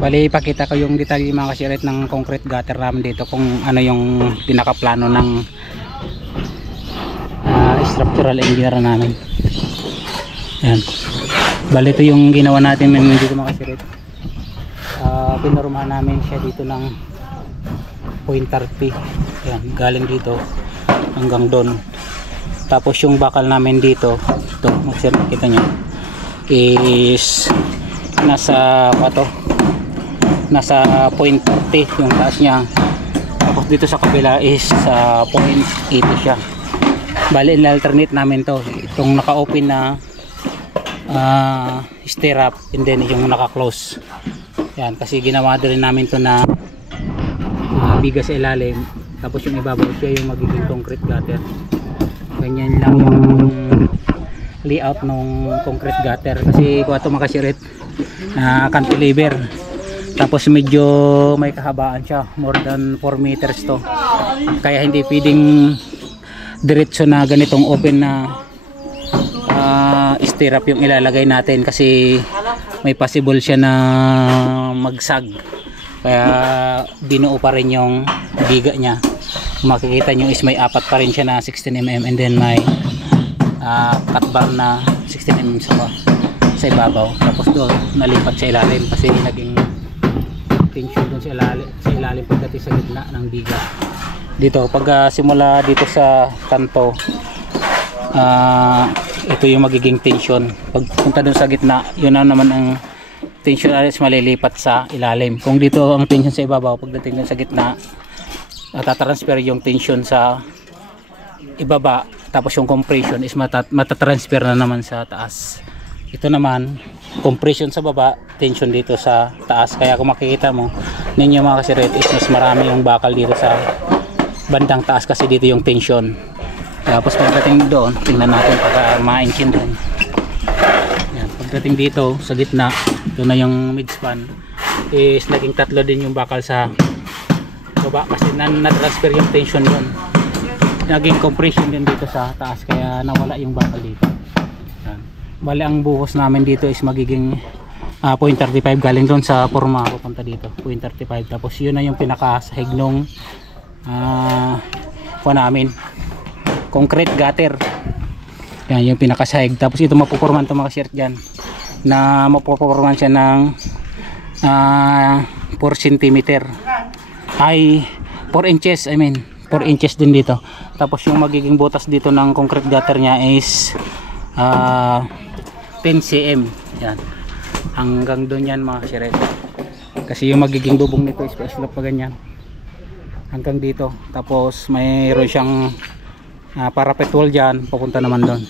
Bali, ipakita ko yung detalye mga kasirit ng concrete gutter namin dito, kung ano yung pinakaplano ng structural engineer namin. Yan. Bali, ito yung ginawa natin dito mga kasirit. Pinormahan namin siya dito ng 0.30. Yan, galing dito hanggang doon. Tapos yung bakal namin dito, ito, makikita nyo, is nasa 0.30 yung taas niya. Tapos dito sa kabila is sa 0.80 siya. Bali, in-alternate namin to, itong naka-open na stirrup, and then yung naka-close. Yan, kasi ginawa din namin to na bigas sa ilalim, tapos yung ibabaw siya yung magiging concrete gutter. Ganyan lang yung layout ng concrete gutter, kasi kung ito makasirit cantilever, tapos medyo may kahabaan siya, more than 4 meters to, kaya hindi pwedeng diretso na ganitong open na stirrup yung ilalagay natin, kasi may possible siya na magsag, kaya binuo pa rin yung biga niya. Makikita nyo is may apat pa rin siya na 16mm, and then may cut bar na 16mm sa ibabaw. Tapos doon nalipat sa ilalim, kasi naging tension doon sa ilalim pagdating sa gitna ng biga. Dito pag simula dito sa kanto, ito yung magiging tension. Pagpunta doon sa gitna, yun na naman ang tension alis malilipat sa ilalim. Kung dito ang tension sa ibabaw, pagdating doon sa gitna, natatransfer yung tension sa ibaba, tapos yung compression is matatransfer na naman sa taas. Ito naman, compression sa baba, tension dito sa taas. Kaya kung makikita mo ninyo mga kasirit, is mas marami yung bakal dito sa bandang taas, kasi dito yung tension. Tapos pagdating doon, tingnan natin para maintindihan. Yan, pagdating dito sa gitna, ito na yung midspan, is naging tatlo din yung bakal sa baba, kasi na-transfer yung tension doon, naging compression din dito sa taas, kaya nawala yung bakal dito. Yan. Bali, ang buhos namin dito is magiging 0.35 galing doon sa forma pupunta dito, 0.35. Tapos yun na yung pinakasahig nung namin, concrete gutter. Yan yung pinakasahig. Tapos ito mapuporman ito mga shirt dyan, na mapuporman siya ng 4 cm ay 4 inches, 4 inches din dito. Tapos yung magiging butas dito ng concrete gutter nya is 10 cm. Yan, hanggang doon yan mga shirt, kasi yung magiging bubong nito is pa-slope pa ganyan hanggang dito. Tapos mayroon siyang parapet wall dyan, papunta naman doon.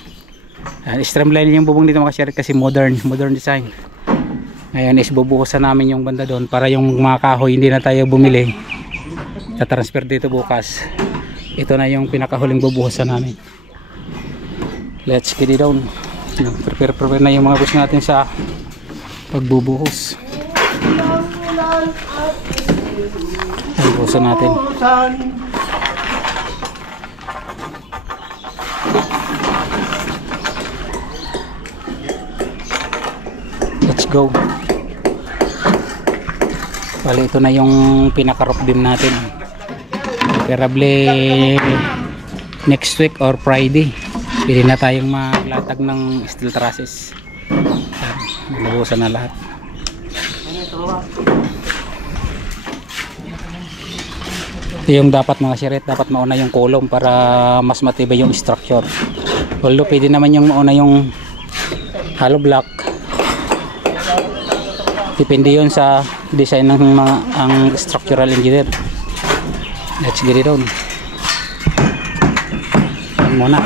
Streamline yung bubong dito mga shirt, kasi modern design. Ngayon is bubuhusan namin yung banda doon, para yung mga kahoy hindi na tayo bumili, tatransfer dito bukas. Ito na yung pinakahuling bubuhusan namin. Let's get it down. Prepare na yung mga bus natin sa pagbubuhos. Buhusan natin. Let's go. Bali, ito na yung pinaka-roof beam natin. Preferably next week or Friday, pwede na tayong maglatag ng steel trusses. Nabuhusan na lahat. Ito yung dapat mga siret, dapat mauna yung kolom para mas matibay yung structure. Although pwede naman yung mauna yung hollow block, depende yun sa design ng mga structural engineer. Let's get it on. Muna.